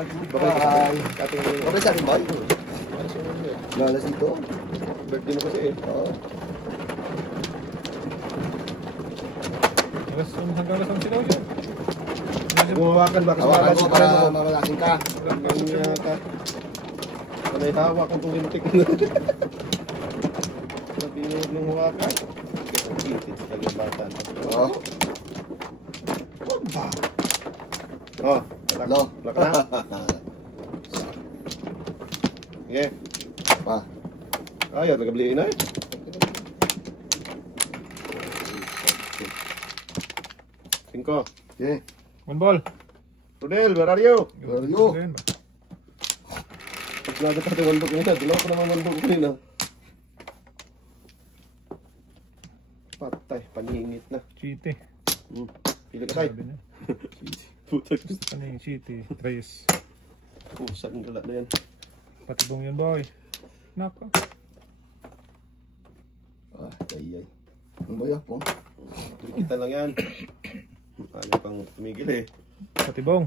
Goodbye. Okay sa atin, boy? Malas dito. Birthday mo kasi eh. Oo. Hanggang alas 11 daw siya. Bumawakan ba? Kasi Hawakan mo para mo. mamalasin ka. Panay hawak kung tulintik na. Sabihin ng hawakan. Kitit sa yung bata. Oo. Wag ba? Oh, Lo. lak na. Sige. Pa. Ayaw, nagabliin na eh. Cinco. Okay. One ball. Rodel, where are you? Where are you? Pag sinagot natin one book nila, dalawa ko naman one book nila. Patay, paningit na. Chiti. Pili ka tayo. Sabi niya. Putag. Ano yung chiti? Trace. Pusang gala na yan. Patibong yan, boy. Nako. Ah, ayay. Ang boy po. Kita lang yan. Ano pang tumigil eh. Patibong.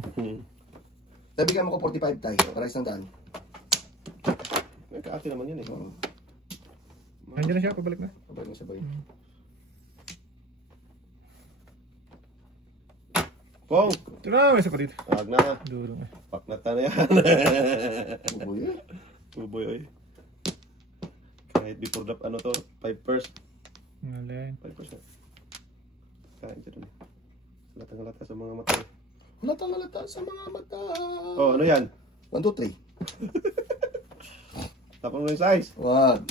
Bigyan mo ko 45 tayo. Pares ng daan. May kaati naman yan eh. Nandiyan na siya, pabalik na. Pabalik mo sa boy. Pong! Ito na, may isa ko dito. Tawag na. Duro nga. Paknata na yan. Boy. Tuboy oy. Kahit before the ano to, 5 first. Ngalayan. 5 first na. Kain siya dun. Latang-lata sa mga mata. Halata sa mga mata. Oh, ano yan? 1, 2, 3. Tapang mo yung size. 1.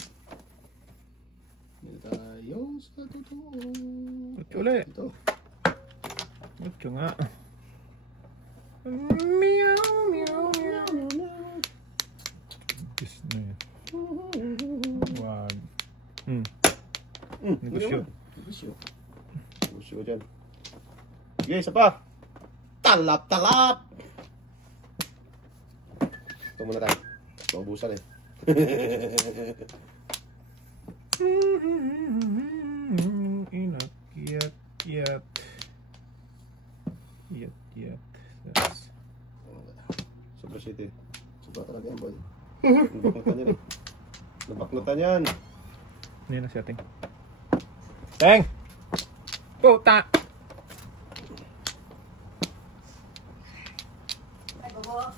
Dito tayo sa totoo. Mucho ulit. Ito. Mucho nga. Meow, meow, meow, meow. Kiss na yan. Wag. Negosyo. Negosyo ko dyan. Sige, isa pa. Talap! Ito muna tayo. Maubusan eh. Inakyat, yat. Yat. Sobra city. Sobra talaga yan, boy. Nabaknutan yan eh. Nabaknutan yan. Hindi na siya, Teng. Teng! Puta!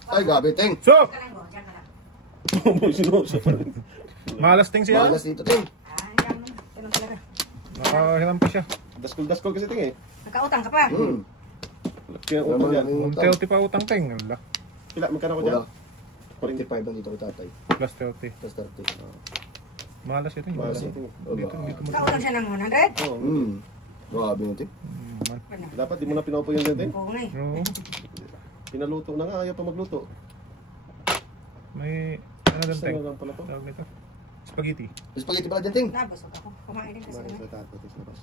Ay, gabi, Teng. So! Sinuso pa rin. Malas, Teng siya. Malas dito, Teng. Nakahiram pa siya. Daskol kasi ting eh. Nakautang ka pa. Kaya utang yan. Unti-unti pa utang, Teng. Wala. Pila, magkano ko dyan? Wala. 45 lang dito ko tatay. Plus 30. Plus 30. Malas siya, Teng. Malas Dito, ito. dito mo. Nakautang siya ng 100. Oo. Grabe yung tip. Dapat di mo na pinaupo yung ting. Oo nga eh. Oo. Pinaluto na nga, ayaw pa magluto. May, ano doon, Isa Teng? na lang pala to. Tawag nito. Spaghetti. Spaghetti pala dyan, Teng. Nabusog ako. Kumain din kasi Kumain naman. sa tato, sa labas.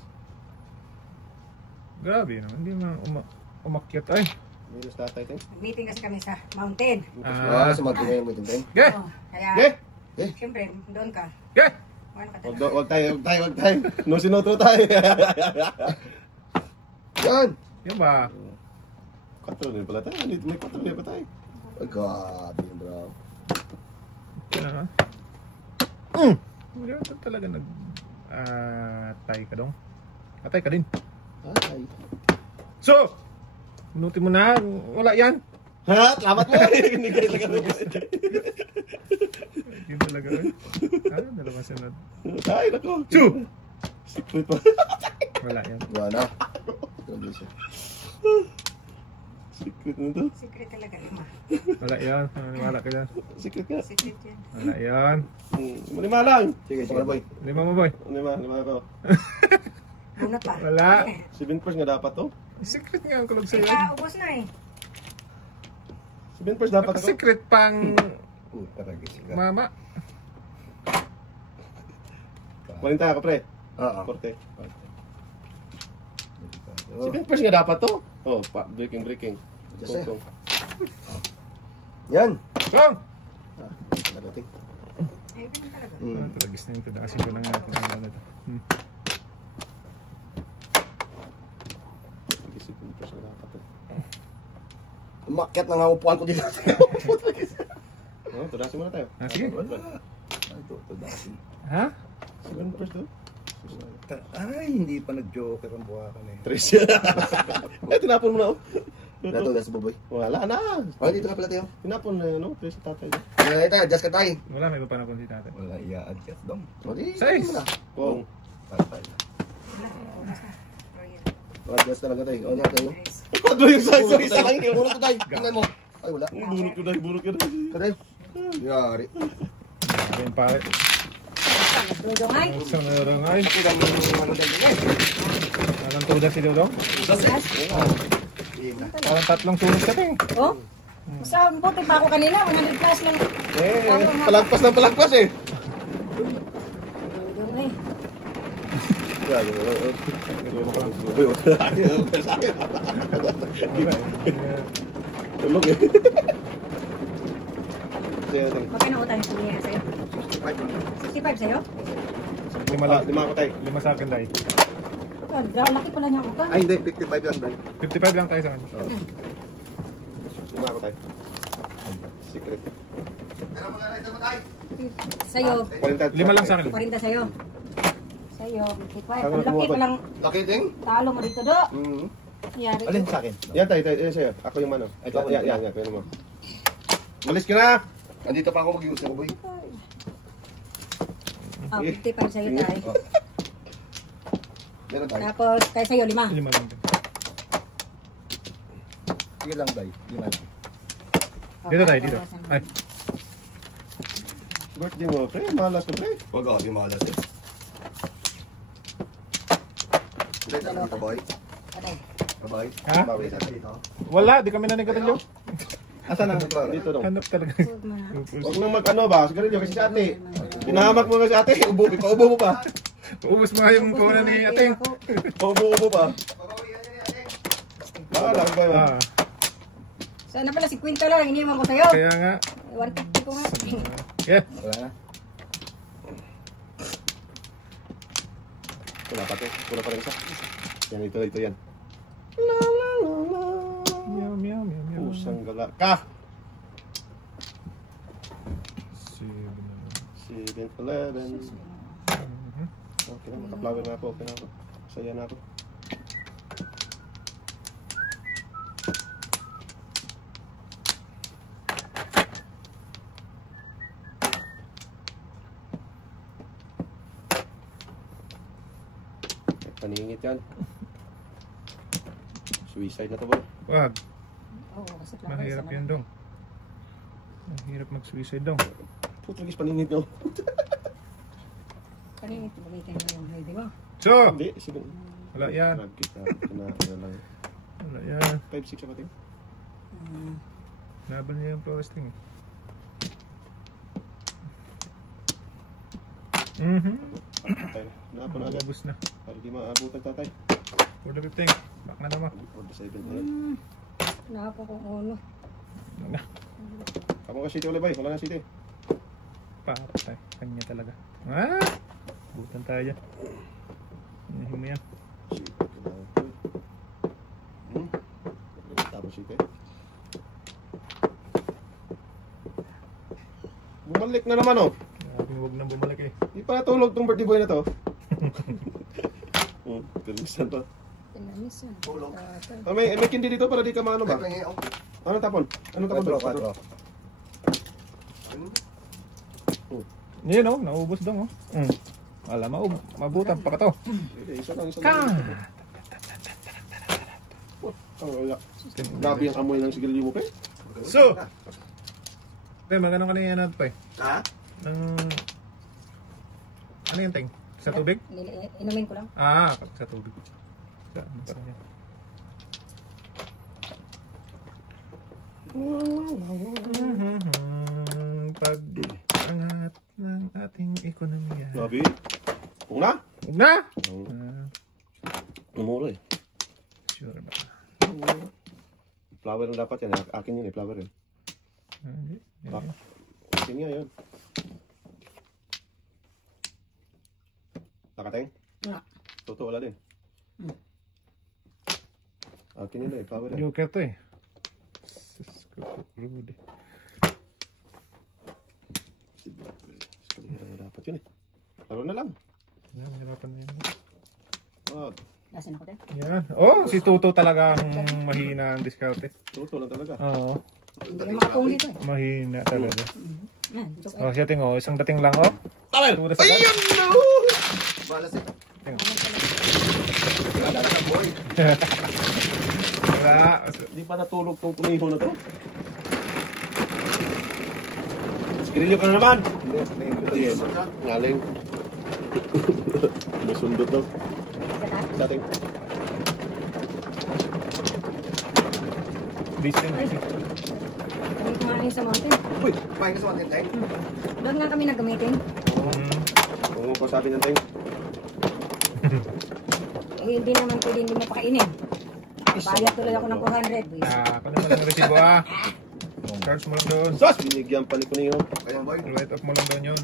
Grabe naman. Hindi na umakyat. Ay! Minus tatay ting. Meeting kasi kami sa mountain. Ah, sa mga ngayon mo ito, Teng. Ge! Oh, kaya, Okay? siyempre, doon ka. Ge! Ano ka Wag talaga? wag tayo. No sinutro tayo. Yan! Yan ba? Control din pala tayo. May control din pa tayo. Ay, grabe yung bro. Yan na nga. Hindi ka talaga nag... Atay ka dong. Atay ka din. Ay. So! Nuti mo na. Wala yan. Ha? Salamat mo. Hindi kayo talaga. Yun talaga. Dalawang sunod. Ay, nako. Chu! Secret pa. Wala yan. Wala na. Grabe siya. Secret na to. Secret talaga, lima. Wala yan. Wala ka yan. Secret nga. Secret yan. Wala yan. Lima lang. Sige, sige, boy. Lima mo, boy. Lima ako. Bunot pa. Wala. 7 first nga dapat to. Secret nga ang kulog sa'yo. Ubus na eh. 7 first dapat ako. Secret pang Taragi siya. mama. Waling tayo ka pre. Oo. Korte. Oh. 7 first nga dapat to. Oh, breaking. Just say. Tong. Yan. Strong! Nagating. Ay, ganun talaga. Talagis na yung tadaasin ko lang natin. Ano ito. Sige, 7 first nga dapat to. Umakyat na nga upuan ko dito. Oh, tudasin muna tayo. Ah, sige. Ito, dasin. Ha? Second first to. Ay, hindi pa nag-joker ang buwakan eh. Tres. Eh, tinapon mo na, oh. Dato, sa baboy. Wala na. Oh, dito na pala tayo. Tinapon na, no? Tres sa tatay. Ay, tayo, adjust ka tayo. Wala, may papanapon si tatay. Wala, i-adjust dong. Size. Kung. Tatay. Adjust talaga tayo. O, tayo. Ano yung size ng isa lang yun? Bunot ko tayo. Tingnan mo. Ay, wala. Burot ko na, burot ko na. Tayo. Yari. Ito yung pare. Dudong ay. Isang meron ay. Tingnan mo yung ano dyan. Anong tudas si Dodong? Parang tatlong tudas ka eh. Oh? Basta buti pa ako kanina. 100 plus lang. Palagpas ng palagpas eh. Dudong ay. Tulog eh. Magkano utang yung sabihin sa'yo? 65 sa'yo? Lima ako tayo. Lima sa akin dahil. Laki pala niya utang. Ay, hindi. 55 lang tayo. 55 lang tayo sa kanya. Lima ako tayo. Secret. Sa'yo. 40. Lima lang sa akin. 40 sa'yo. Sa'yo, 55. Ako Ang laki tumabot. palang Laki ding. talo mo dito do. Yari. Alin sa akin? Yan tayo, tayo. Yan sa'yo. Ako yung mano. Ito ako. Yan, pwede mo. Malis ka na! Andito pa ako mag-use ng boy. Oh, 55 sa'yo tayo. Meron tayo. Tapos, kaya sa'yo, 5. Lima lang din. Sige lang tayo. Lima lang. Dito tayo, dito. Ay, Birthday mo, pre. Malas ko, pre. Huwag ako, di malas eh. Ulit ang baboy. Patay. Baboy. Ha? Baboy sa dito. wala, di kami naningkatilyo. Asan ang Dito daw. Hanap talaga. Huwag nang mag-ano ba? Sigarilyo kasi si ate. Pinahamak mo na si ate. Paubo mo pa. Ubus mo nga yung kuha ni ate. Paubo pa. Lang ba yun? Ah, Sana pala si Quinto lang, iniwan ko sa'yo. kaya nga. 150 ko nga. Yeah. Wala na. Wala pa to. Wala pa rin isa. Yan, ito yan. Meow, meow, meow, meow. Pusang gala. Ka! 7-11. Okay na, maka-flower na ako. Okay na ako. Saya na ako. Paningit yan. Suicide na to ba? Wag, Oo, kasi flowers mahirap naman. yan dong. Mahirap mag-suicide dong. Putugis paningit nyo. Kanina, tumitin mo yung hindi mo. So, Hindi, sige. wala yan. Nag-kita. Ano lang. Wala yan. 5-6 ako tayo. Laban niya yung frosting eh. Tayo. Napo na agad. Ubus na. Para di maabutan tatay. For the 15. Back na naman. For the 7 ulit. Napo kong uno. Na. Kamu ka city ulit ba? Wala na city. Para tayo. Kanya talaga. Ah! Butan tayo dyan. Hinahin mo yan. City. Tapos city. Bumalik na naman oh. Grabe, huwag nang bumalik eh. Di pa natulog tong birthday boy na to. Kalimutan to. Tinamis yan. Tulog. May kindi dito para di ka maano ba? Ay, oh. Ano tapon? Ano tapon? 4. Yan o, naubos dong o. Wala, mabutan pa ka to. Isa lang. Ka! Oh, wala. Grabe yung amoy ng sigarilyo mo, pe. So! Te, magano kanina natin pa eh. Ha? Ano yung ting? Sa tubig? Inumin ko lang. Ah, sa tubig. Sa ano pa rin yan? Pag angat ng ating ekonomiya. Grabe. Kung na? Huwag na! Namuro eh. Sure ba? Flower na dapat yan. Akin yun eh, flower yun. Hindi. Akin nga yun. Nakateng? Nga. Totoo wala din. Akin yun eh, flower yun. Joker to eh. Rudy. Si Blackberry. Kalimutan mo dapat yun eh. Laro na lang. Yan, hirapan na yun. Wag. Nasaan ako tayo? Yan. Oh, si Tuto talaga ang mahina ang diskarte. Tuto lang talaga. Oo. Hindi na makapong dito eh. Mahina talaga. Yan, joke Oh, siya tingin, isang dating lang, oh. Taral! Tudo sa Ayun no! Balas eh. Wala. Di pa natulog tong kumiho na to. Skrilyo ka na naman! Yes. Ngaling. Masundot daw. Sa ating. Bising. Kami kumain sa mountain. Uy, kumain ka sa mga tayo. Doon nga kami nag-meeting. Oo, pa sabi ng tayo. Eh, hindi naman pwede hindi mo pakainin. Bayad tuloy ako ng 400. Ah, paano mo lang resibo, ah? Charge mo lang doon. Sus! Binigyan pa ni Kuninho. Kaya boy. Write off mo lang doon yun.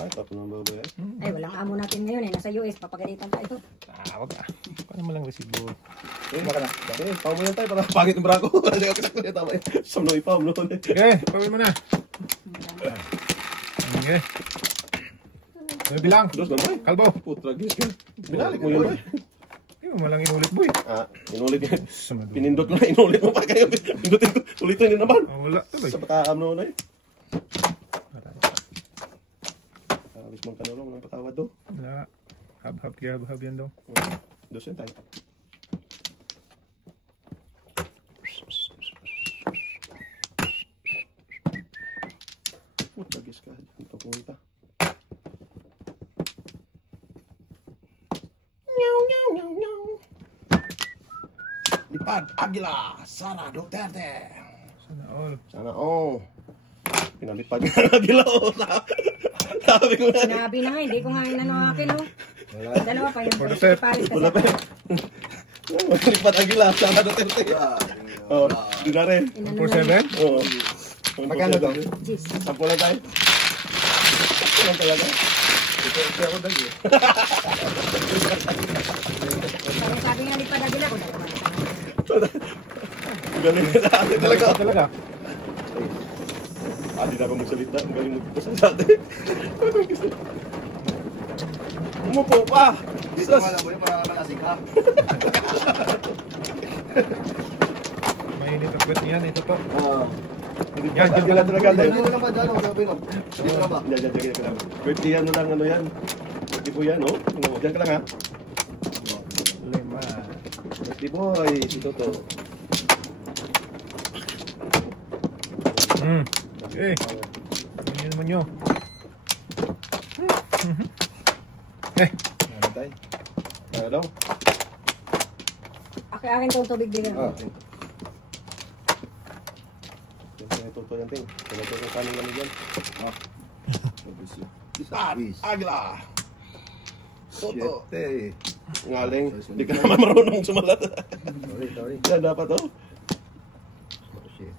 Ay, tapos ng baboy eh. Ay, walang amo natin ngayon eh. Nasa US, papagalitan tayo. Ah, wag ah. Paano mo lang resibo? Eh, baka na. Eh, pao mo yan tayo para pangit yung brako. Hindi ako sakto niya tama eh. Samno ipao mo noon eh. Okay, pawin mo na. Okay. Ano bilang? Dos ba boy? Kalbo. Putra, gis ka. Binalik mo yun boy. Hindi mo malang inulit, boy. Ah, inulit yan. Sumadol. Pinindot mo na, inulit mo pa kayo. Pindutin ko, ulitin din naman. Ah, wala to, boy. Sa pataam noon eh. Alis mong kanulong ng patawad do. Wala. Hab-hab kaya hab-hab yan daw. Dos yan tayo. Putra, gis ka. Ito pumunta. Lipad Agila, Sara Duterte. Sana all. Sana all. Pinalipad nga ng Agila. Sabi ko na. Sinabi na nga, hindi ko nga inano akin oh. Dalawa pa yung For the set. Paris Wala kasi. pa. Lipad Agila, Sara Duterte. Oh, di na rin. 4-7? Oo. Magkano daw? Jeez. Sampo lang tayo. Sampo lang talaga. Ito ako dali. Sabi nga ni Padagila ko dalawa. Galing na natin talaga. Talaga. Di na ako magsalita. Ang galing magpapasa sa atin. Umupo pa. Dito nga lang boy, makakalasing ka. Mainit ang kwet niyan. Ito to. Yan, Agila talaga. Dito lang ba dyan? Sabi no. Dito lang ba? Diyan ka lang. Pwede yan na lang ano yan. Pwede po yan, no? Diyan ka lang ha. Lima. Pwede boy, si Toto. Okay. Ano naman nyo? Eh. Ano tayo? Ano daw? Akin tong tubig din. Yung Toto yan, ting. Kaya ito yung kanin namin dyan. Lipad Agila! Toto! Shit eh. Ngaling, di ka naman marunong sumalat. Sorry. Yan dapat oh. Oh shit.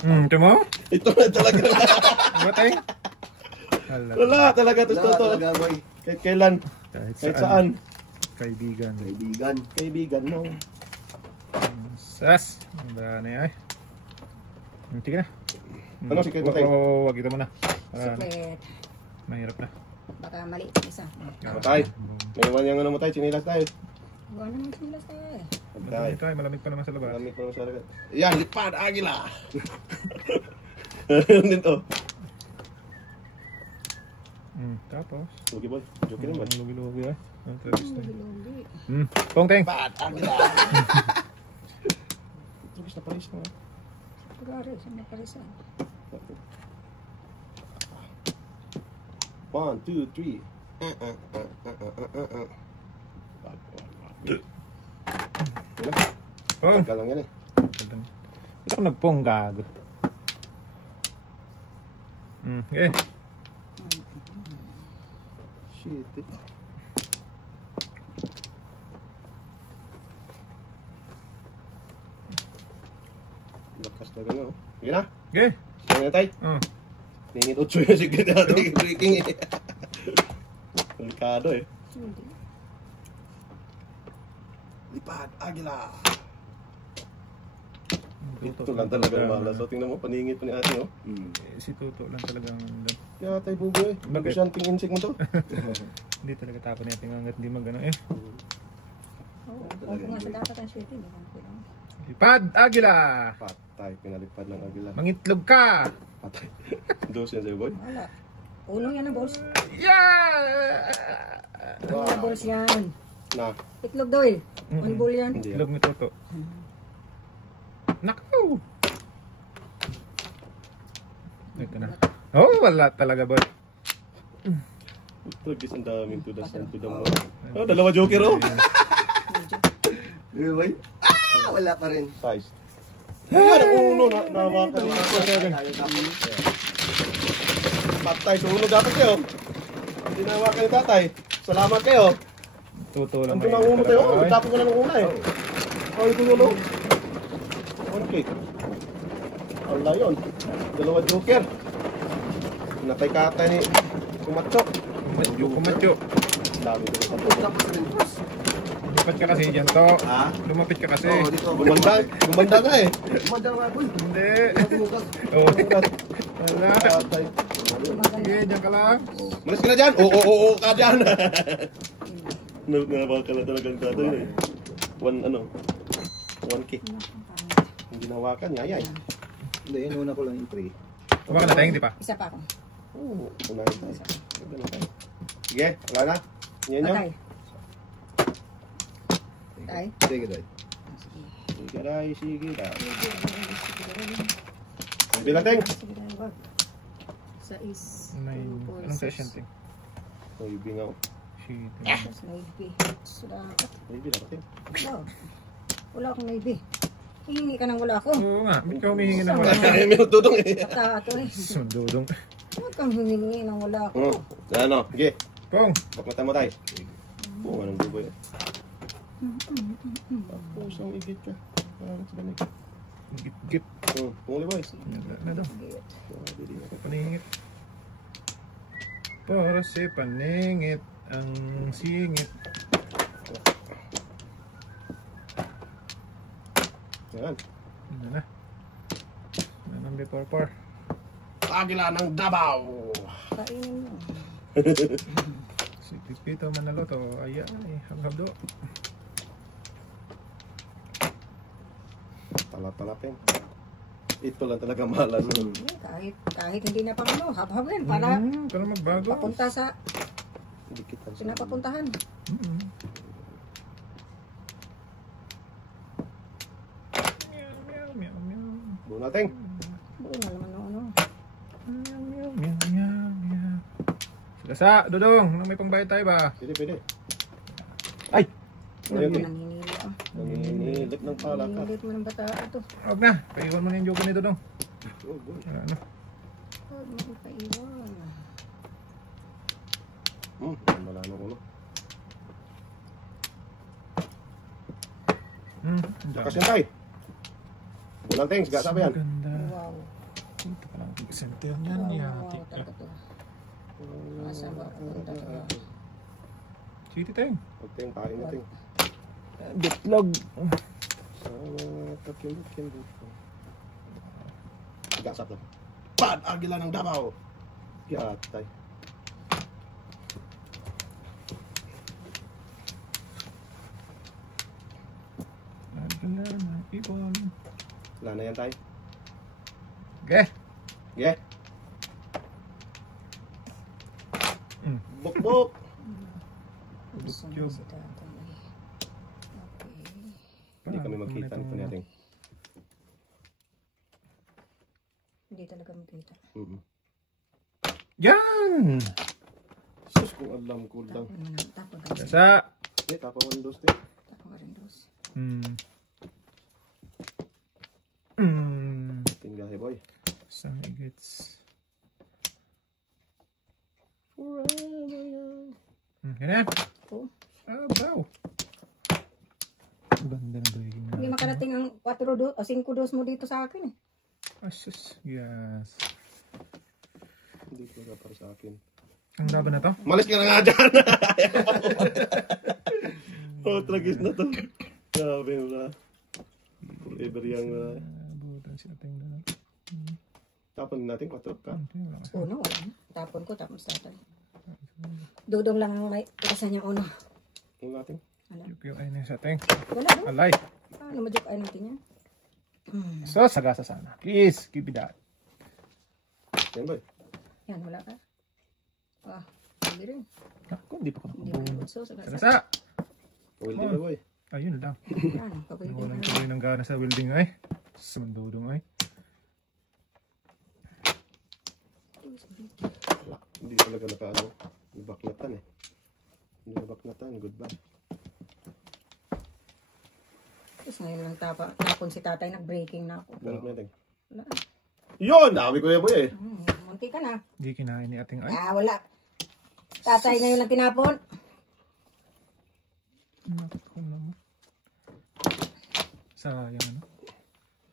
Ito mo? Ito na talaga. Matay? Hala. Wala talaga to Wala Toto. talaga boy. Kahit kailan, Kahit kahit saan. saan. Kaibigan. Kaibigan. Kaibigan mo. Sas. Ang na yan. Sige na. Ano, sikret mo kayo? Wag ito mo na. Siklet. Mahirap na. Baka mali. Isa. Matay. May iwan yung ano mo tayo, chinilas tayo. Gawa naman sila sa eh. Matay. Ito ay malamig pa naman sa labas. Malamig pa naman sa lagat. Yan, Lipad Agila! Ano din to? Tapos. Lugi boy, joke naman. Lugi-lugi ah. Ang travis na. Lugi. Pongteng. Lipad Agila! Travis na palis na. Pagkari, saan na parisan? 1, 2, 3. Pong. Tagka lang yan eh. Ito ako nagpong gago. Okay. Shit eh. Lakas na gano'n oh. Sige na. Okay. Sige na tayo. Ningit 8 yung sigit natin breaking eh. Delikado eh. Lipad Agila! Ito lang talaga malas. So tingnan mo, paningit pa ni ate, oh. Si Tuto lang talagang nandun. Kaya tayo bugoy. Bakit? Shanting insect mo to. Hindi talaga tapon natin hanggat hindi magano eh. Oo, kung nga sa dapat ang swerte, hindi lang. Lipad, agila! Patay, pinalipad ng agila. Mangitlog ka! Patay. Dos yan sa'yo, boy. Wala. Unong yan ang balls. Yeah! Unong yan balls yan. Na, Itlog daw eh. Ang ball yan. hindi. Itlog ni Tuto. Naku! Ito na. Oh, wala talaga boy. Tragis ang daming tudas ng tudang mo. Oh, dalawa joker, oh. Di ba, boy? Wala pa rin. Size. Ayan, ang uno, nawakan mo. Patay, sa uno dapat kayo. Hindi nawakan ni tatay. Salamat kayo. Tuto lang. Andun ang uno tayo. Oh, tapos ko na ng una eh. Oh, ito uno. Okay. Wala yun. Dalawa joker. Natay katay ni Kumatsok. Kumatyo. Dami ko na Tapos rin, boss. Lumapit ka kasi dyan to. Ha? Lumapit ka kasi. Oo, dito. Gumanda nga eh. Gumanda nga, boy. Hindi. Nagbukas. Oh. Wala. Patay. Sige, dyan ka lang. Malis ka na dyan. Oo, ka dyan. Nawakan na talagang tatay eh. One kick. Hindi nawakan, yayay. Hindi, inuna ko lang yung pre. Baka na tayong di pa. Isa pa ako. Oo, unahin tayo. Ganun tayo. Sige, wala na. Yan nyo. Patay. Patay. Sige, Doy. Sige, day, sige, day. Ang bilateng. Isa is... Anong session ting? May bingaw. Shit. Tapos naibi. Sudakat. May bilateng. Wala. Wala akong naibi. Hihingi ka nang wala ako. Oo nga, ba't ka humihingi ng wala? Ay, may tutong eh. Baka ito eh. Sundudong. Huwag kang humingi ng wala ako. Ano, sige. Kong! Bakmatan mo tayo. Oo, anong buboy. Tapos ang igit ka. Parang sa banig. Git-git. Punguli boys. Na daw. Paningit. Para si paningit ang singit. Yan. Ano na? Ano nang before? Agila ng Davao. Kainin mo. Si Pipito Manalo to. Ayan eh. Haghabdo. Talap-talapin. Ito lang talaga malas. Kahit hindi na pang ano, hab-habin para Para magbago. papunta sa Dikitan sa pinapapuntahan. Meow, meow, meow, meow. buo natin. Buo na naman ano. Meow, meow, meow, meow, meow. Sila sa, Dodong, may pangbayad tayo ba? Pwede. Ay! Ayun, Nanginili ka. nangingilit ng palaka. Nangingilit mo ng bata ito. Huwag na, paiwan mo na yung joke ni Dodong. Ano? Huwag mo ipaiwan. Wala na ulo. Lakas yan tayo. Bulang teng, siga sabi yan. Maganda. Wow. Ito ka lang, center niyan. Wow, Yati ka. talaga to. Masama punta ka. Sige, tayong. Huwag teng, pain na teng. Bitlog. Sama kakin dito. Siga sap lang. Pad, agila ng Davao. Yatay. Agala ng ibon. Wala na yan tayo. Okay. Ge. Bok-bok. Gusto mo Job. si tatay. Okay. Hindi kami magkita nito natin. Hindi talaga makita. Yan! Sus, kung alam ko lang. Tapon ka. Sa. Tapos ang dos din. Tapon ka rin dos. Tinggahe boy. Sa higits. Forever young. Yan. Oh. Abaw. Ganda na breaking na. Hindi makarating ang 4 dos o 5 dos mo dito sa akin eh. Asus. Yes. Hindi ko na para sa akin. Ang laban na to? Malis ka na nga dyan! Oh, tragis na to. Grabe mo na. Forever young. Butan si Ateng na lang. Tapon natin 4 ka. Wala kasi. Uno, wala na. Tapon ko, tapos tatay. Dudong lang ang may ikasan niya uno. Yung natin. Wala. Yung ay na sa Ateng. Wala, no? Alay. Paano majuk ay natin yan? So, sagasa sana. Please, keep it that. Yan boy. Yan, wala ka. Ah, hindi rin. Ako, hindi pa ko Hindi mo nakabunod. so, sagasa. Sagasa! Well, di ba boy? Ayun lang. Yan, paborito Nawalan na. tuloy ng gana sa welding ay. Sumandudong ay. Wala. Hindi talaga nakaano. Baklatan eh. Hindi na baklatan. Goodbye. Tapos ngayon lang tapon si tatay, nag-breaking na ako. Ganap natin. Wala. Yun! Dami ko yan boy eh. Munti ka na. Hindi kinain ni Ateng ay. Ah, wala. Tatay ngayon lang tinapon. Naku naman. Sayang ano.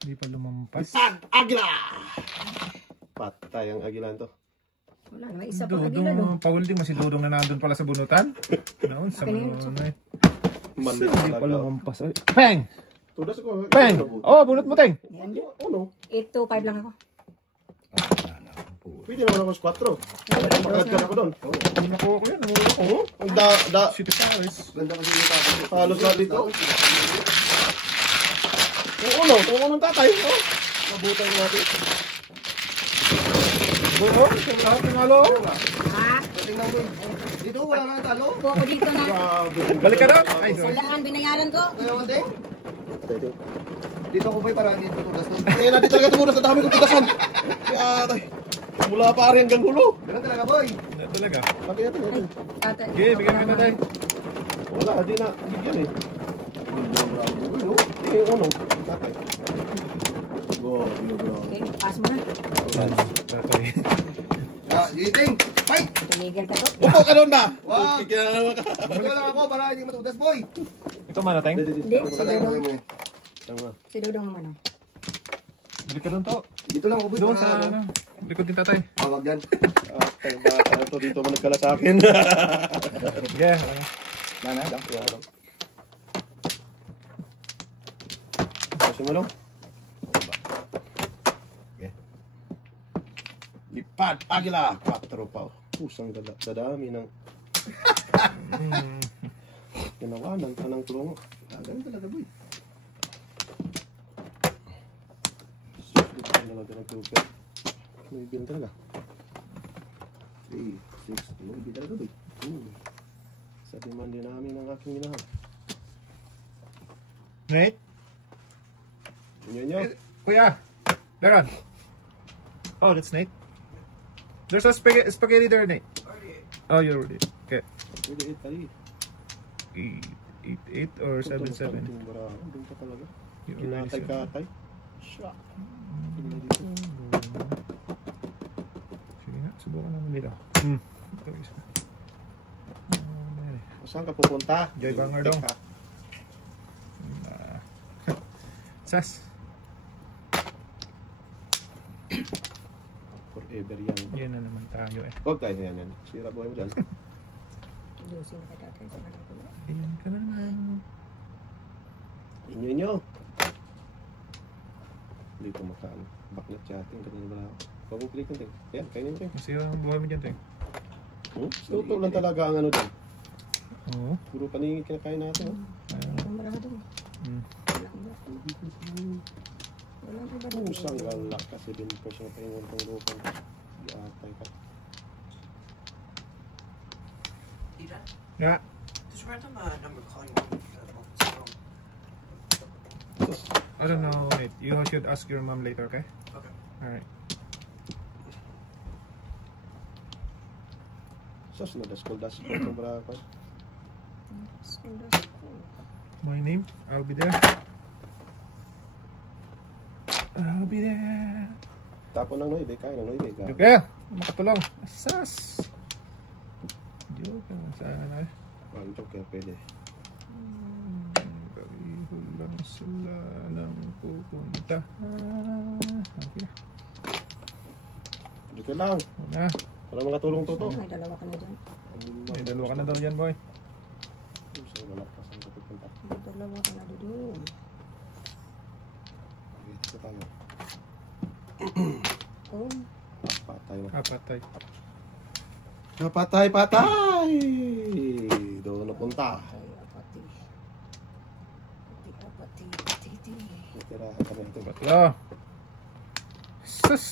Hindi pa lumampas. Agila! Patay ang agilan to. Wala na, may isa pang agila doon. Dudong, pa-welding mo si Dudong na nandun pala sa bunutan. Noon, sa Akin na yun. mga ay. Mandi Hindi pa talaga. lumampas ay. Peng! Tudas ko. Peng! Oh, bunot mo, Teng! Yan. Ano? 8-2-5 lang ako. Pwede naman ako sa 4. Makalagyan ako doon. Hindi na ko ako yan. Oo. Ang da. City Towers. Ganda kasi yung tapos. Halos na dito. Kung unong tatay. Oh. Mabutan natin. Oo, lahat ng alo. Ah, Tingnan mo. Dito, wala nang talo. ako dito na. Grabe. Balik ka na. Ay, sorry. Walaan binayaran ko. Kaya ate, dito ako boy para hindi tutugas to. Eh, natin talaga tumunas. Ang dami kong tugasan. Ay, mula pari hanggang hulo. Ganun talaga boy. Ano talaga? Lagi natin. natin. Tatay. Okay, bigyan ka na tayo. Wala, di na. Bigyan eh. Ulo. Eh, unong tatay. Go, go. Okay, pass mo na. Tatay. Ah, Yiting. Fight! Tumigil ka to. Upo ka doon ba? Wow. Bigyan na naman ka. Dito lang ako para hindi matugas boy. Ito man Teng. Hindi, si Patay mo Dudong. mo. Tama. Si Dudong naman. Oh. Balik ka doon to. Dito lang ako boy. Doon para sa ano. ano. Likod din tatay. Tawag yan. Tayo ba ito dito mo nagkala sa akin? Yeah. Nana. Kasi mo lang. Lipad, agila, 4 pa. Pusang dadami ng ginawa ng tanang tulong. Ganun talaga boy. Sulit ang talaga ng tulong. May bill talaga. 3, 6, 2. Hindi talaga boy. Sa demand din namin ng aking minahal. Nate? Inyo. Kuya. Daran. Oh, that's Nate. There's a spaghetti there, Nate. Oh, you already. Okay. Pwede 8 tayo. 8 or 7-7. Doon ka talaga. You already said. Kinatay-katay. Shock. Sige nga, subukan naman dito. Saan ka pupunta? Joy Banger daw. Sas. Forever yan. Yan na naman tayo eh. Huwag tayo yan yan. Sira buhay mo dyan. Lusin ka tatay sa kanila. Ayan ka na naman. Inyo. Dito makaan. Baklat chatting. Kanina ba ako? Huwag mong click natin. Ayan, kainin natin. Masira ang buhay mo dyan, Teng. Luto lang talaga ang ano dyan. Oo. Puro paningit kinakain natin. Ang marado. Mm. Walang iba doon. Pusang galak kasi din po siya paingon pang lupang. Iatay ka. Yeah. Just random number calling on the phone. I don't know, Nate. You should ask your mom later, okay? Okay. Alright. Sos na das-das. Itong baraka. My name? I'll be there. I'll be there. Tapo ng noide. Kaya ng noide. Okay. Makatulong. Asas. Joke naman sana eh. Ang joke kaya pwede. Pariho lang sila nang pupunta. Okay na. Joke lang. Na. Para makatulong to to. May dalawa ka na dyan. May dalawa ka na daw dyan, boy. Pusang galak. Saan ka pupunta? May dalawa ka na doon. Ito tayo. Oh. Patay mo. Patay. Patay, patay! Doon napunta. Apati. Natira ka natin. Batlo. Sus!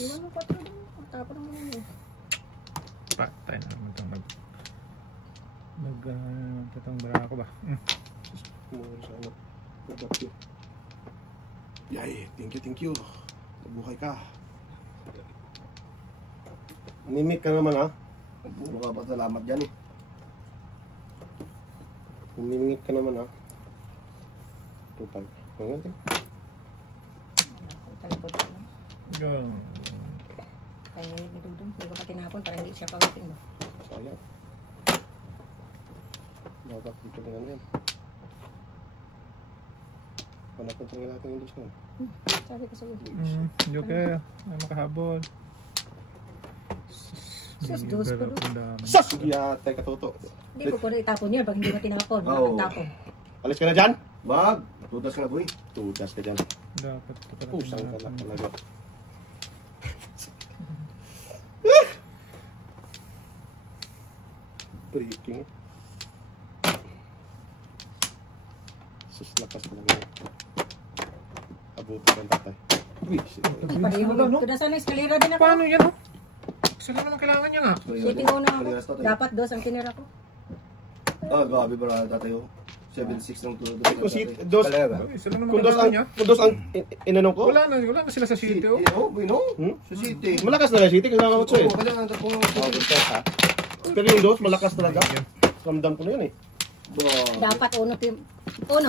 Iwan mo 4 doon. Tapos naman yun. Patay na naman itong itong barako ba? Mura sa ano. Product yun. Yay, thank you. Nabuhay ka. Mimik ka naman ha. Puro ka pa salamat dyan eh. Mimik ka naman ha. Tutay. Ang ganti. Talikod ko lang. Yung... Kaya nidudong. Hindi ko pa tinapon para hindi siya pawitin mo. Sayang. Dapat dito lang yan. Panapunta nga natin yung discount. Sabi ko sa'yo. Joker. Ay makahabol. Sus, dos ko doon. Sus! Yatay katuto. Hindi ko pwede itapon yun pag hindi mo tinapon. Oo. Tapon. Alis ka na dyan? Bag! Tutas ka na boy. Tudas ka dyan. Dapat ito pala. Pusang ka lang talaga. Breaking. Sus, lakas talaga. Abuti ng tatay. Uy, Pareho doon. Tuda sana eskalera din ako. Paano yan oh? Sila naman kailangan niya nga. Sitting ko na ako. Dapat 2 ang tinira ko. Ah, grabe ba tatayo? 7'6 lang tulad. Ay, kung dos, Sila naman kung dos kailangan ang, niya. kung dos ang inanong ko, Wala na sila sa city oh. Oh, boy, no? Sa city. malakas na lang city, kailangan ko ito eh. Oo, kailangan ito pong Pero yung dos, malakas talaga. Ramdam ko na yun eh. Dapat uno,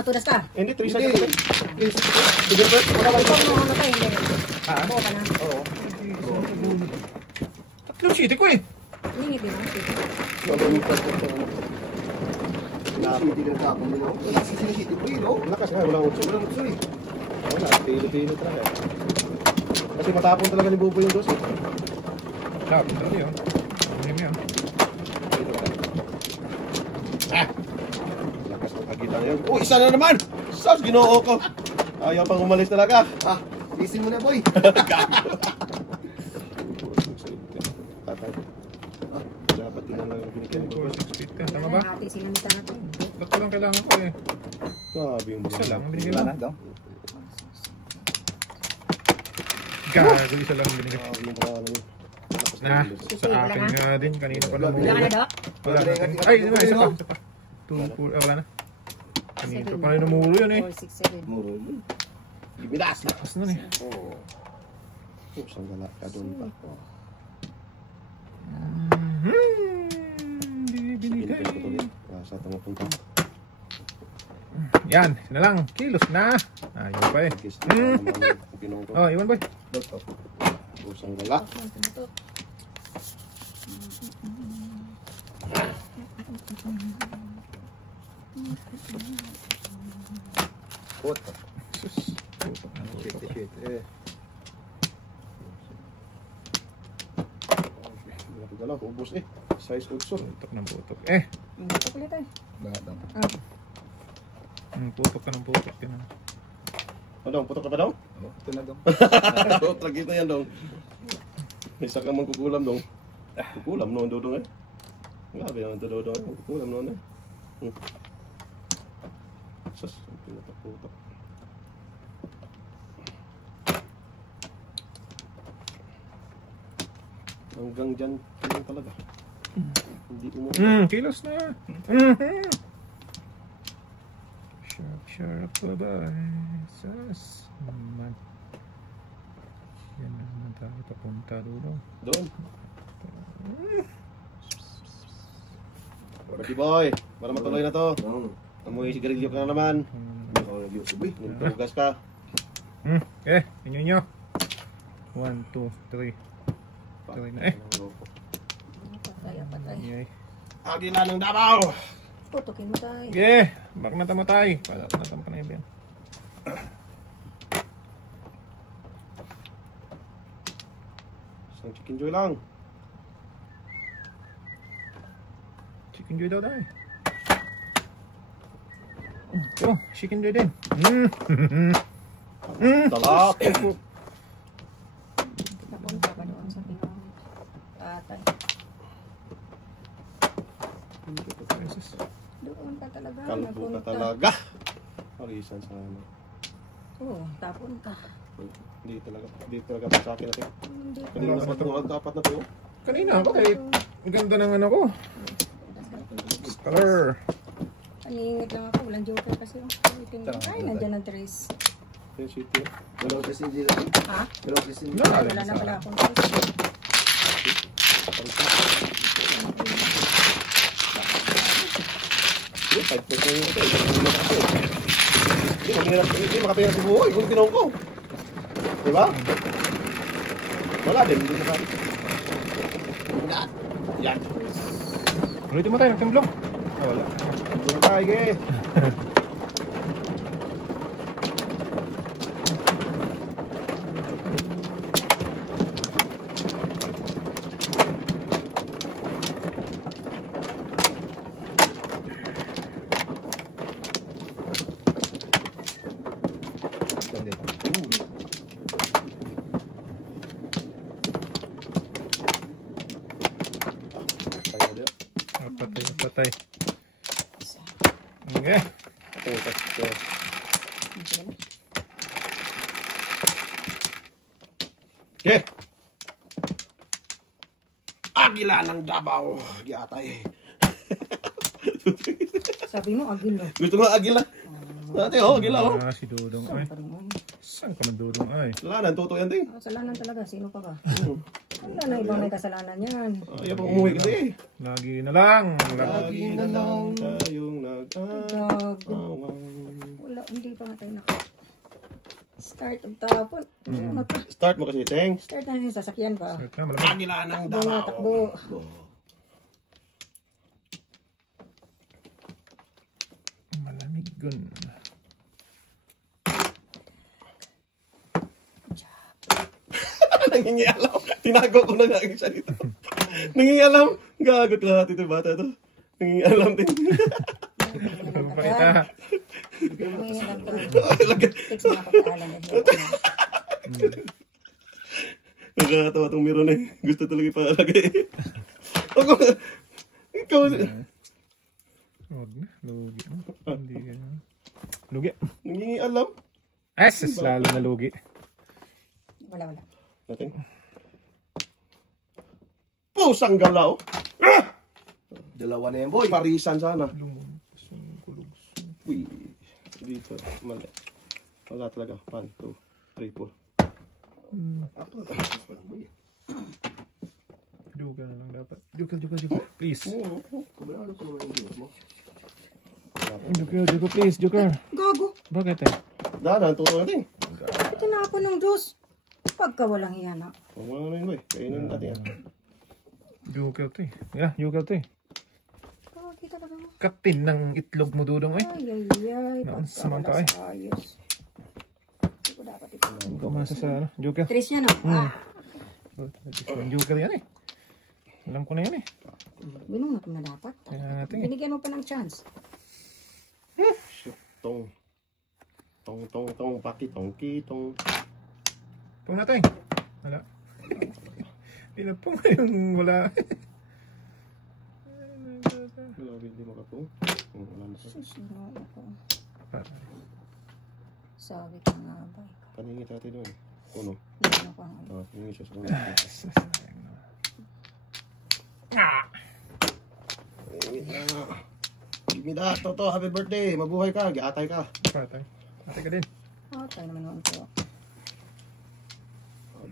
tudas ka. Hindi, 3 Hindi. seconds. Sige, first, wala lang Ikaw mo ano ka, hindi. Ah, Buo ka na. Oo. tatlong city ko eh. Lingit din ang city. City ka tapon din, no? City boy, no? Malakas nga, walang utso. Walang utso eh. Wala, pilo-pilo talaga. Kasi matapon talaga ni Bubo yung dos eh. Dapat talaga yun. Ano yun? Lakas ng pagitan yun. Oh, isa na naman! Sus, ginoo ko! Ayaw pang umalis talaga. Ah, gising mo na, boy. Tatay. Dapat yun lang yung binigyan ko. 6 feet ka. Tama ba? Ate, sinamita natin. Tatlo lang kailangan ko eh. Grabe yung Isa lang. Binigay Wala mo. na, daw. Gago, isa lang binigay. Grabe yung parang yun. Na, sa akin nga din. Kanina pa Wala ka na, namuli. Doc? Wala na. Ay, di ba? Isa pa. Isa pa. 2, 4. Wala na. Kanina pa rin namuli yun eh. 4, 6, 7. Muro yun. Ibidas! Lakas nun eh. Oo. Oh, saan gala ka doon pa? Hindi binigay. Binigay ko to din. Sa ito mapunta. Yan, na lang. Kilos na. Ayun pa eh. Kiss na naman ang ginoo ko. Oh, iwan boy. Oh, saan gala? What? Sus. Shit. Malaki galaw, ubos eh. Size 8. Putok ng putok. Eh. Ito ulit eh. Lahat lang. Putok ka ng putok. Yan. Dong, putok ka pa daw? Oh, ito na daw. Lagi na yan, Dong. Isa ka mang kukulam, Dong. Kukulam noon, Dodong eh. Grabe naman ito, Dodong. Kukulam noon eh. Sus, ang pinatak-putak. Hanggang dyan, lang talaga. Hindi umuwi. Kilos na. Sharp, bye-bye. Sus. Man. Yan na naman tayo papunta doon. Doon. Rocky boy, para matuloy na to. Amoy sigarilyo ka na naman. Nagtugas ka. Eh, inyo nyo. 1, 2, 3. Tuloy na eh. Patay. Yay. Agila ng Davao! Putukin mo tayo. Yeah, bak na tamatay. Para natam ka na yun. Isang chicken joy lang. Chicken joy daw tayo. Oh, chicken joy din. Talak. Napunta ka doon sa pinamit. Tatay. Doon ka talaga. Kalbo ka napunta. talaga. Parisan sana. Oo, tapon ka. Hindi talaga sa akin natin. Hindi ka. Kanina sa mga dapat na to. Kanina ako kahit ang ganda ng ano ko. Color. Paningit lang ako. Walang joker kasi. Ay, nandyan ang trace. Yung city. Dalawang kasi hindi lang. Ha? Dalawang kasi hindi. No. Wala na pala akong trace. Yung 5% yung ito. Hindi makapira si buhay kung tinawag ko. Diba? Wala din. Hindi sa kanya. Yan. Ulitin mo tayo, nagtimblong. Ah, wala. Doon tayo, ge. Patay. Okay. Okay. Agila ng Davao. Yatay. Sabi mo, agil no? Gusto mo agila? Dati agila oh. Ah, si Dudong ay. Pa rin mo. Saan ka ng Dudong ay? Wala na, totoo yan din. Kasalanan talaga. Sino pa ba? Wala na ibang may kasalanan yan. Ayaw pa umuwi kasi eh. Lagi na lang. Lagi na lang tayong Gago. Wala, hindi pa nga tayo naka. Start ang tapon. Start mo kasi, Teng. Start na yung sasakyan pa. Start na, malamig. Agila ng Takbo nga, takbo. Malamig gun. Nangingialam. Tinago ko na nga ang isa dito. Nangingialam. Gagot lahat ito bata to. Nangingialam din. Ano pa kita? Text mo na pagkaalam. Nakakatawa itong meron eh. Gusto talaga ipalagay. Ako, ikaw. Huwag na. Lugi. Hindi ganyan. Lugi. Nangingialam. Ases, lalo na lugi. Wala. Natin. Pusang galaw. Dalawa na yan, boy. Parisan sana. Uy. Dito. Mali. Wala talaga. 1, 2, 3, 4. Duga na lang dapat. Duga. Please. Duga, please. Duga. Gago. Bakit eh? Dahan, tuto natin. Tinapon ng Diyos. Pagka walang iyan na. Wala na yun, boy. Kainin natin yan. Duga to eh. Yeah, duga to eh. Kita ka ba mo? Katin ng itlog mo Dudong ay. Ay. Naansa man ka, eh. Ayos. Hindi ko dapat ito. Hindi ka umasa sa ano. Duga. Tris niya no? Duga yan eh. Alam ko na yan eh. Binunot mo na dapat. Kaya natin eh. Binigyan mo pa ng chance. Tong. Paki, tongki, tong. Pung natin. Wala. Pinapong yung wala. Wala, hindi makapong. Wala na sa. Susunod ako. Sabi ka nga ba? Paningit natin doon. Uno. Hindi ako ang ano. Paningit siya sa mga. Paningit na. Give me that, Toto. Happy birthday. Mabuhay ka. Giatay ka. Patay. Patay ka din. Tayo naman naman ko.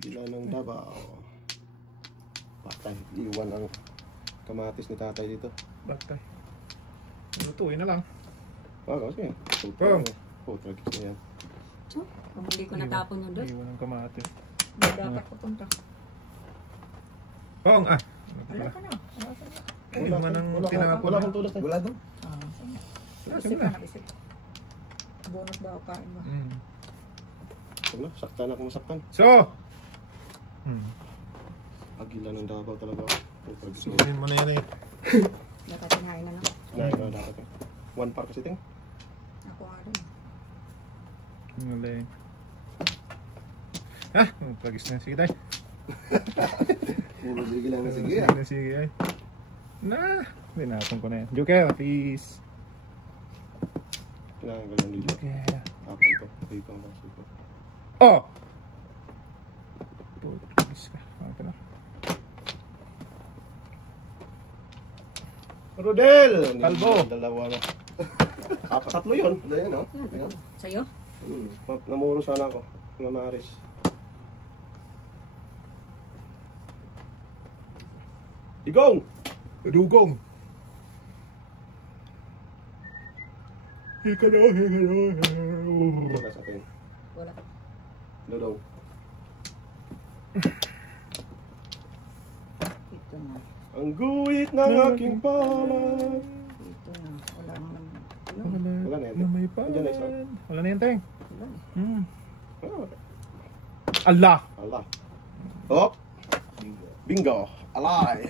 Bila ng Davao. Patay. Iwan ang kamatis ni tatay dito. Patay. Lutuin na lang. Kasi. Pong. Tragis na yan. Kung hindi ko natapon yun doon, Iwan ang kamatis. hindi dapat pupunta. Pong, ah. Wala ka na. Wala man ang tinapon. Wala akong tulas na. Wala doon. Isip ka na, isip. Bonus daw kain mo. Wala, saktan ako masaktan. So! Agila ng Davao talaga. Tragis na yan. Sukunin mo na yan eh. Dapat sinain na lang. Ngayon na dapat eh. 1 par kasi ting. Ako nga rin. Ngaling. Ha? Pagis na. Sige tayo. Puro sige lang na sige. Sige na, sige ay. Na, binatong ko na yan. Joker, please. Kailangan ko lang dito. Joker. Apan to. Dito ang dito. Oh! Pagis ka. Ito na. Rodel! Kalbo. Dalawa na. Tatlo yun. Ano yan, no? Ayan. Sa'yo? Namuro sana ako. Mga Maris. Igong! Dugong. Hika na. Wala sa akin. Wala. Dodong. Ito na. Ang guhit ng aking palad. Ito na. Wala naman. Ano? Wala na yan. Na may Andiyan na isa. palan. Wala na yan, Teng. Wala. Ah, Allah. ala. Oh! Bingo! Alay!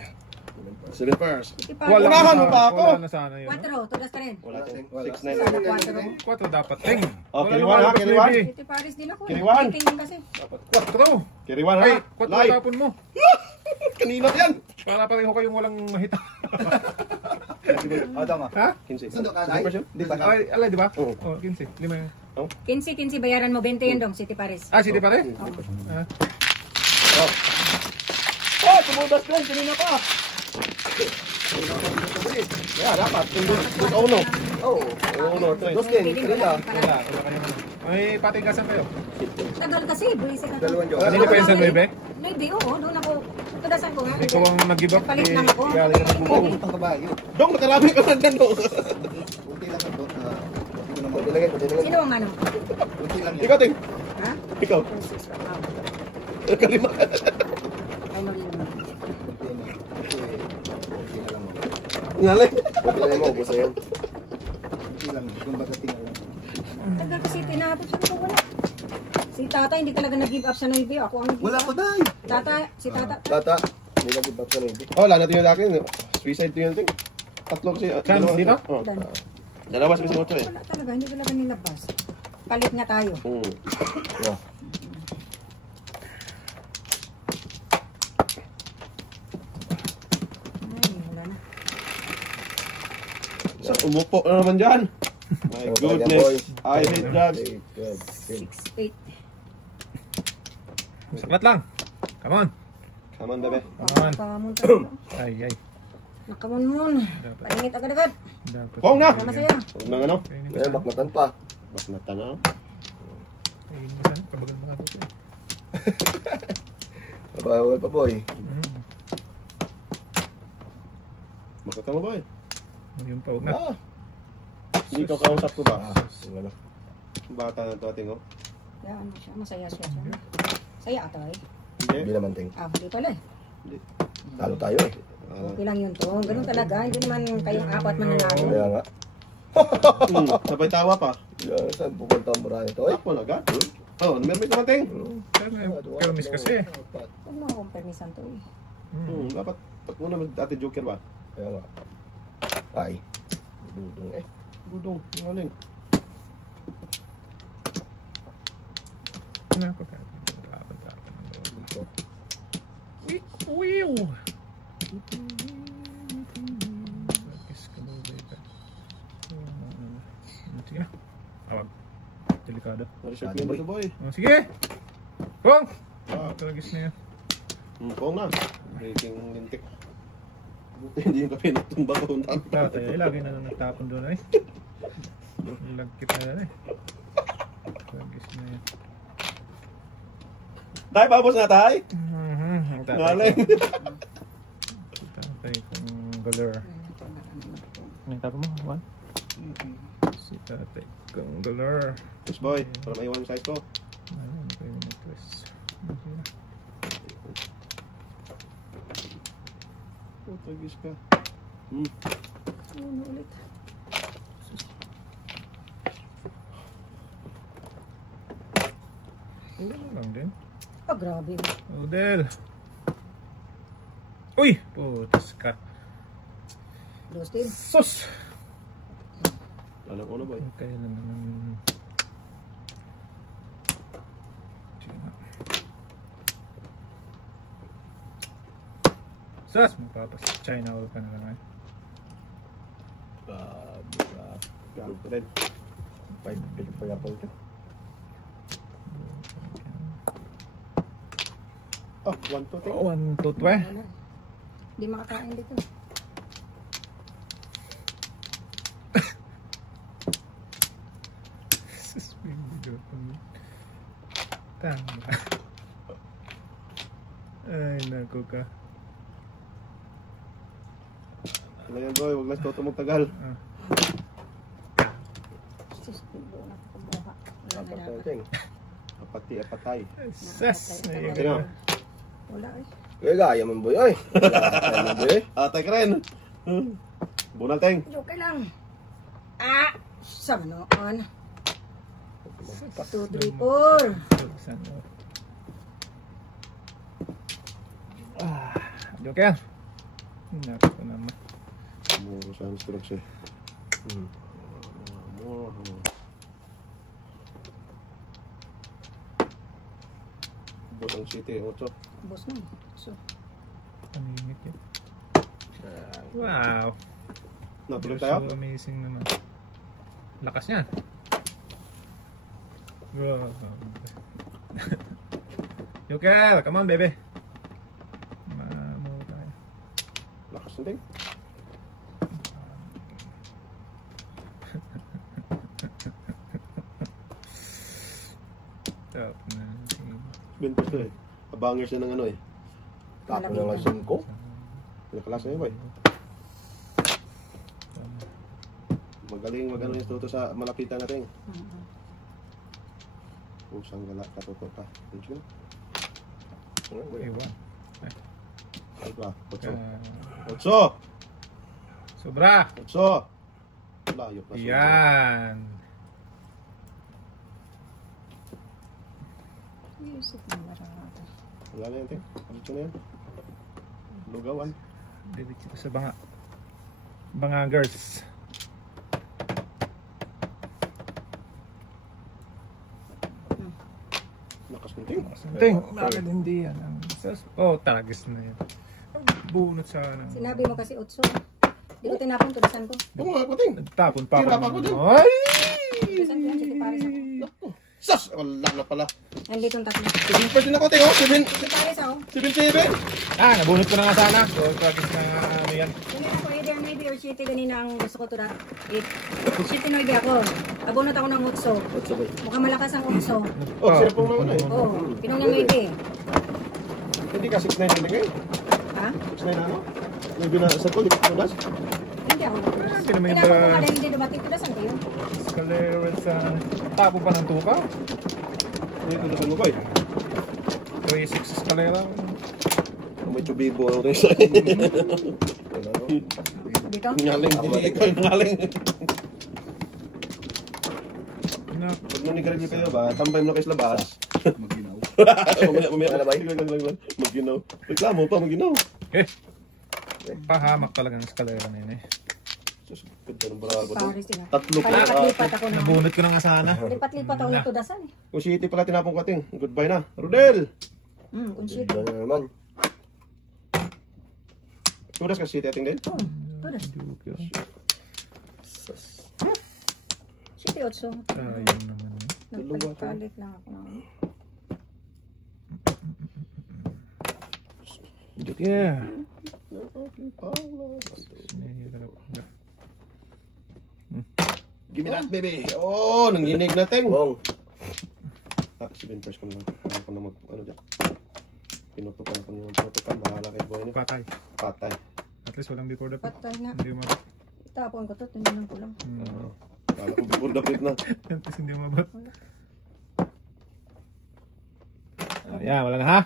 7 pairs. Wala Unahan na mo pa ako. Wala na sana yun. 4, tudas ka rin. Wala tayong Wala. 6-9. Sana 4. 4 dapat, Teng. Oh, Wala kiliwan, na ha, kiliwan. baby. Ito Paris din ako. Kiriwan. Tingin kasi. 4. Kiriwan ha? Ay, 4 Live! tapon mo. Kanina yan! Para pareho kayong walang mahita. Oh, tama. Ha? 15. Sundo ka, Day? Di ba ka? Ay, alay, di ba? Oo. Oh, 15. 5 yan. 15 bayaran mo. 20 yan dong. City Paris. Ah, sige pare? Ah. Oh, tumudas doon. Kanina pa. Yeah, dapat. Oh no. Oo. Oh no. Dos din. Kanina. Wala, wala kayo. May patigasan kayo. Tagal kasi. Buwisi ka. Dalawang joke. Kanina pa yun sa 9? Maybe, oo. Doon ako. Tudasan ko nga. Ikaw ang nag-give up. Palit lang ako. Galing ka ng bumong. Ang kabayo. Dong, nakarami ka na dyan. Kunti lang ito. Kunti naman. Kunti lang yan. Kunti lang yan. Sino ang ano? Kunti lang yan. Ikaw, Ting. Ha? Ikaw. Kalima. Ay, mag-inom. Kunti na. Kunti na lang. Ngalay. Kunti lang mo. Gusto yan. Kunti lang. Kung baga tingnan lang. Tagal kasi tinapos siya ko wala. Si Tata hindi talaga nag-give up sa 9. Ako ang Wala ko, Day. Tata, si Tata. Tata. Hindi na gibap sa navy. Oh, wala natin yung laki. Suicide to yun, Ting. Tatlo kasi. Saan? dalawa. Dito? Oh. Dan. Dalawa sa isang eh. Wala talaga, hindi talaga nilabas. Palit nga tayo. Yeah. Ay, wala na. Sa umupo na naman dyan. My goodness. I hate drugs. Good. 6, 8. Saklat lang. Come on. Come on, bebe. Come on. Pamunta. Ay, ay. Nakamunmun. Paingit agad-agad. Dapat. Kong na! Sama sa'yo. Huwag nang ano. Ngayon, bakmatan pa. Bak na tanaw. Ay, minsan, kabagal mga ito. Bawal pa, boy. Makatama ba eh? Yun pa, huwag na. Ah! Hindi ka kausap ko ba? Yung ano. Bata na ito ating oh. Yan mo siya. Masaya siya. Saya ata eh. Hindi. Hindi naman, Ting. Ah, hindi pala eh. Talo tayo eh. Okay lang yun to. Ganun talaga. Hindi naman kayong apat mananalo. Kaya nga. Sabay tawa pa. Saan pupunta ang mura nito? Ay, Takpo na agad. Oh, meron naman ting. Pero miss kasi. Huwag mo akong permisan to eh. Dapat pag muna mag-ate joker ba? Kaya nga. Ay. Dudong eh. Budong, ngaling. Wiw! Sige na. Tawag. Delikado. Nareserve ko ito boy. Oh, sige! Kong! Ah, Talagis na yan. Pong na. Breaking lintik. Hindi yung kape nagtumba ko. Tatay, lagi na nagtapon doon ay. Lagkit na yan eh. Talagis na yan. Tay, babos na tay. Ang tatay Ngaling. Tatay kong galer. Ano yung tapon mo? One? Si tatay kong galer. Yes boy, para maiwan yung size ko. Ayun, kayo na twist. Okay na. Tagis ka. Ano ulit? Ano lang din. Oh, grabe. Odel! Uy! Putas ka. Roasted. Sus! Alam ko na boy. Kaya lang naman. Sige nga. Sus, magpapas China all ka na naman. Gamit ko din. 5 big pa yapon ito. Oh, 1, 2, 3. 1, 2, 3. Hindi makakain dito. Sus, may video pa mo. Tama. Ay, naku ka. Ano yan boy, huwag lang ito magtagal. Sus, buo na kumuha. Wala Apat na na dapat. ito. Apatay. Sus, Tingnan. naiyak. Wala eh. Kaya gaya man boy, oy. Gaya man boy. Atay ka rin. Bunal teng. Joke lang. Ah! Sama noon. 2, 3, 4. Ah, Joker. Naku naman. Muro sa hamstring siya. Muro. Botang City, 8. Boss mo. So, Paningit yun. Wow. Natuloy tayo? So amazing naman. Lakas niyan. Wow. Joker, come on baby. Mamo tayo. Lakas na ting. Top na. Bintos to eh. Abangers na ng ano eh. Tapo na lang 5. Nakalas na yun boy. Magaling mag-ano yung tuto sa malapitan natin. Usang galak katuto pa. Thank you. Ewan. Ay ba? 8. Ah, 8. sobra. 8. Layo pa. Yan. isip mo marami. Wala na yan, ting. Dito na yan. Lugawan. Dito sa bangagers. Lakas ng ting. Ting, bakit hindi yan? Oh, talagis na yan. Bunot sa ano. Sinabi mo kasi 8. Di ko tinapon, tulisan ko. Oo nga po, ting. Nagtapon pa Tira pa ako dun. Ay! Tulisan ko yan, si Tipares ako. Sas! Wala na pala. Nandito ang tatlo. 7% din ako, ting. Oh, 7. Tipares ako. 7-7. Ah, nabunot ko na nga sana. So, talagis na ano yan. Ganyan ako, either maybe or city ganina ang gusto ko to na 8. City noybe ako. Abunot ako ng 8. 8 boy. Mukhang malakas ang 8. Oh, sila pong mga eh. Oo, pinong ng noybe. Hindi ka 6-9 din ngayon. Ha? 6-9 na ano? Maybe na sa ko, di ko das. Hindi ako. Hindi naman yung Tinapon ko nga dahil hindi dumating. Tudasan kayo. Scaleral sa tapo pa ng tuka. Hindi ko nasan mo, boy. 3-6 scalera. May tubibo ang rin sa'yo. Dito? Ngaling, hindi ikaw yung ngaling. Na, Pag nanigaral kayo ba, tambay mo na kayo sa labas. Maginaw. Mamaya. Maginaw. Reklamo pa, maginaw. eh. Pahamak talaga ng scalera na yun eh. Sus, ganda ng brago. Paris sila. Tatlo pa. Lipat ako na. Nabunot ko na nga sana. Lipat-lipat ako ng tudasan eh. Kung city pala tinapong ko, ting. Goodbye na. Rodel! Kung city. Ganda na naman. Tudas ka city ating din? Tudas. City 8. Ayun naman. Nagpalit lang ako ng Yeah. Give me that, baby. Oh, nanginig na, ting. Bong. Si Ventures ko lang. Ano ko na mag, ano dyan. Pinutukan ko yung pinutukan. Bahala kay boy niya. Patay. Patay. At least walang before the pit. patay na. Hindi mo Tapon ko to, tinilang ko lang. Kala ko before the pit na. At least hindi mo mabot. Ayan, wala na ha?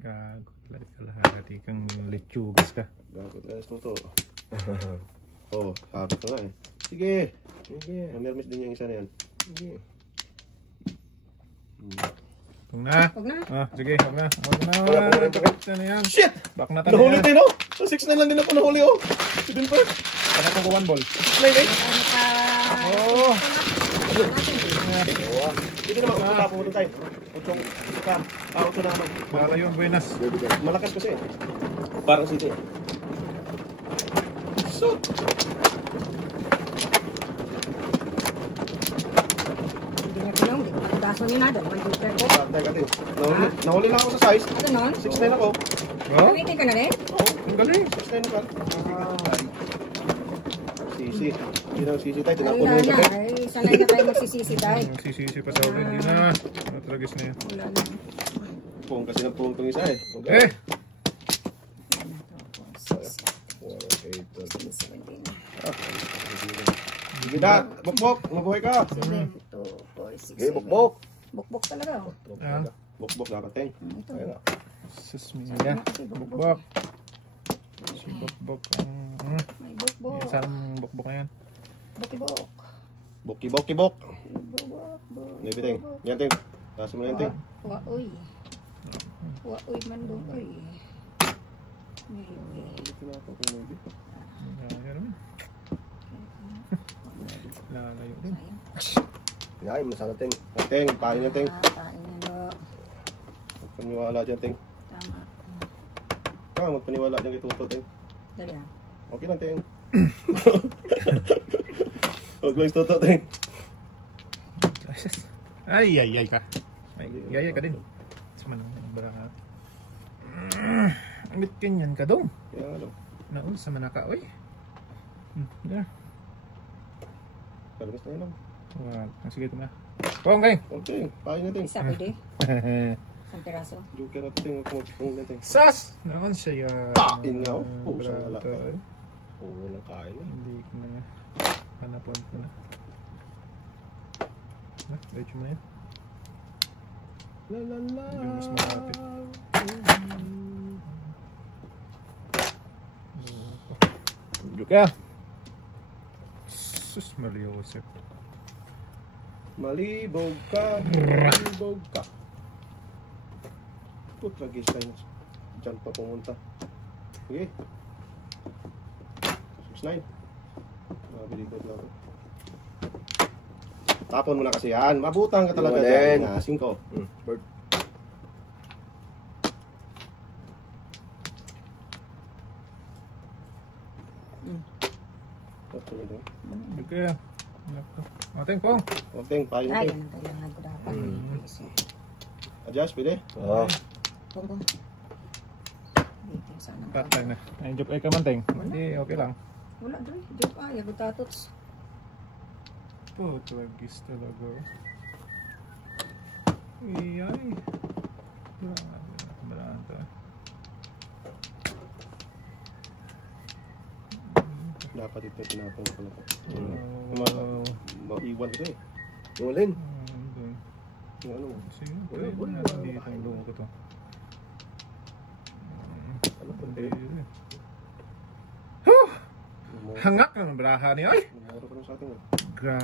Gago. Kalahati kang lechugas ka. Gagot, toto. Oh, sabi ko nga eh. Sige. Sige. Mamirmis din yung isa na yan. Sige. Huwag na. Huwag na. Ah, sige, huwag na. Huwag na. Wala po rin. Bakit na yan? Shit! Back na tayo Nahuli yan. din, oh! Sa 6-9 lang din ako nahuli, oh! Si Ventures. Ano ko 1 ball? 6-9, eh! Ano ka? Oo. Natin. Dalawa. Hindi naman, utong tapo mo tayo. Utong ka. Utong na naman. Para yung buenas. Malakas kasi. Parang city. So, Hindi nga tinong, di ko matutaso ni Nado. May joker ko. patay. Nahuli na ako sa size. Ito nun? 6'9" ako. Oh, Gamitin ka na rin? Oo, ang galing. 6'9" ka. Sisi. Hindi na sisi tayo. Tinapon mo Wala yung na. kape. Ay, sanay na tayo magsisisi tayo. Sisisi pa daw. Hindi na. Matragis na yan. Wala na. Puwang kasi ng puwang itong isa eh. Eh! Sige na, bukbok. Mabuhay ka. 7, 2, 4, 6, Okay, bukbok. Bukbok talaga. Oh. Ah, Bukbok dapat eh. Ito. sus me. Yan. Bukbok. Si Bukbok. May bukbok. Isang bukbok na yan. Bukibok. Bukibok. Bukbok. Maybe ting. Yan ting. Taas mo na yan ting. Waoy. Waoy man doon. Oy. Maybe. Lalayo naman. Lalayo din. Kinain mo sana, Ting. Ting, pahin yan ting. Kain na do. Magpaniwala dyan ting. Tama. Magpaniwala dyan kay Tuto ting. Dali ah. Okay lang ting. Huwag lang si Tuto ting. Ay, ay, ay ka. Ay, ay, ay ka din. Suman ang barang. Amit kanyan ka dong. Yan ano. Naun sa manaka, oy. There. Kalabas na yun lang. Wag. Sige, ito na. Pong kayo. Okay, pahin na ting. Isa pwede. Isang piraso. Joker natin ting. Kung na ting. Sas! Naman siya. Pain nga, oh. Pusa wala. Oo, walang kain eh. Hindi ko na. Hanapon ko na. Diretso mo na yan. La la la. Yung mas malapit. Juga. Sus, Mariosep. Malibog ka. Malibog ka. Putra guys tayo. Diyan pa pumunta. Sige. 6'9". Mabilikot lang ako. Tapon mo na kasi yan. Mabutang ka talaga Yun, dyan. 5. Bird. Juga. Mateng, Pong. Konting, pahin Ay, natin. yan ang kailangan ko dapat. Adjust, pwede. Oo. Tungkol. Dito sana. Patay na. Ay, job ay kamanteng. Hindi, okay lang. Wala doon. Diyo pa. Yago tatots. Tuwagis talaga. Iyay. Balaan to. Dapat ito tinapon ko na ito. Oh. Maiwan ko eh. Yung alin. Yung ano. Sige, pwede na dito ang luho ko to. Ano pa Hindi. rin? Hangak ng braha ni ay. Namuro ko na sa atin eh. Gra.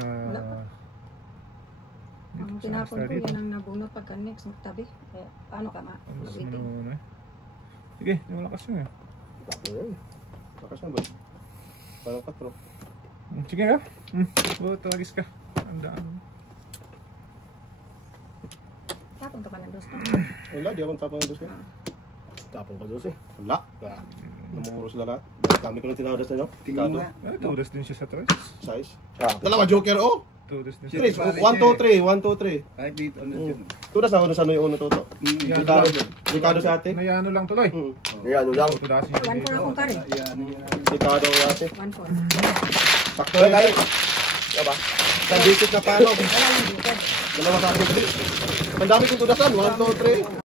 Ang tinapon ko yan ang nabunot pagka next tabi. Kaya paano ka ma? Mas Waiting. muna. Sige, malakas yun eh. Bakas na ba? Parang 4. Sige nga. Tawagis ka. Ang daan. Tapon ka pa ng dos. Wala, di akong tapang dos ka. Tapong ka doon eh. Wala. Namuro sila lahat. Kami ko lang tinawadas na nyo. Tingin nga. Tudas din siya sa tres. Size. Ah. Dalawa joker, oh! Tudas din 3, siya. 1, 2, 3, 1, 2, 3. Kahit dito, ano dyan. Tudas na ako sa ano yung uno toto. Ricardo si ate. Nayano lang tuloy. Ayan, ano lang. Tudasin One for akong kari. Ricardo si ate. 1-4. Sakto na tayo. Diba? Sa digit na paano. Wala yung joker. Dalawa sa atin. Ang dami kong tudasan. 1, 2, 3.